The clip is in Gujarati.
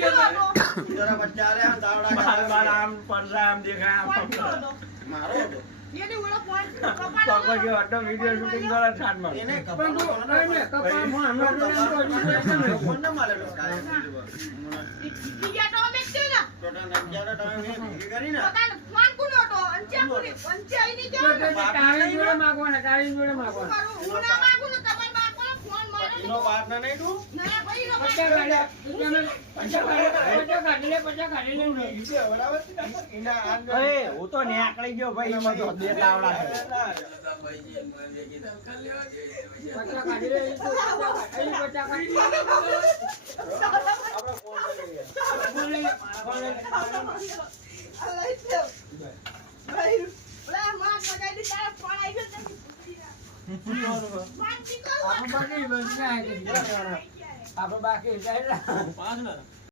જરા બચ્ચા રે દાવડા બાર આમ પડરા આમ દેખાય આમ મારો હતો એને ઓલો ફોન પાપા જો અડો વિડિયો શૂટિંગ કરે છાડમાં એને પણ તો એને કપામાં હમણાં ફોન ન મારેલો કાય બીજા તો બેઠો ને ટોટા નંજારા તમે ભેગી કરી ને પોતાનો ફોન કોનો તો અંચાઈ ની જો તારી જોડે માગવાના હું ના માંગુ ને તમારી બાપ પર ફોન મારો એનો વાત ના નહીં તું ના ભાઈ નો અરે હું તો નેકળી ગયો ભાઈ એમાં તો બે તાવડા છે આપણે બાકી